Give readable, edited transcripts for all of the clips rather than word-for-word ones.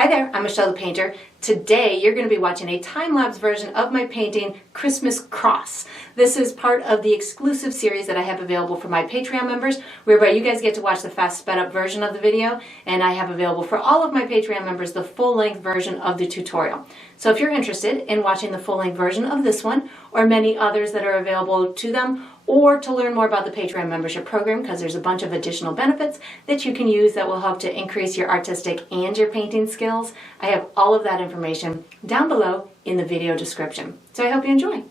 Hi there, I'm Michelle the Painter. Today you're going to be watching a time-lapse version of my painting Christmas Cross. This is part of the exclusive series that I have available for my Patreon members, whereby you guys get to watch the fast sped-up version of the video, and I have available for all of my Patreon members the full-length version of the tutorial. So if you're interested in watching the full-length version of this one, or many others that are available to them, or to learn more about the Patreon membership program, because there's a bunch of additional benefits that you can use that will help to increase your artistic and your painting skills, I have all of that information down below in the video description. So I hope you enjoy.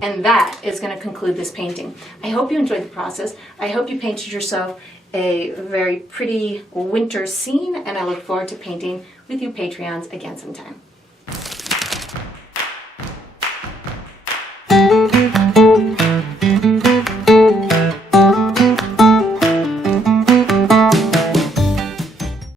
And that is going to conclude this painting. I hope you enjoyed the process. I hope you painted yourself a very pretty winter scene, and I look forward to painting with you Patreons again sometime.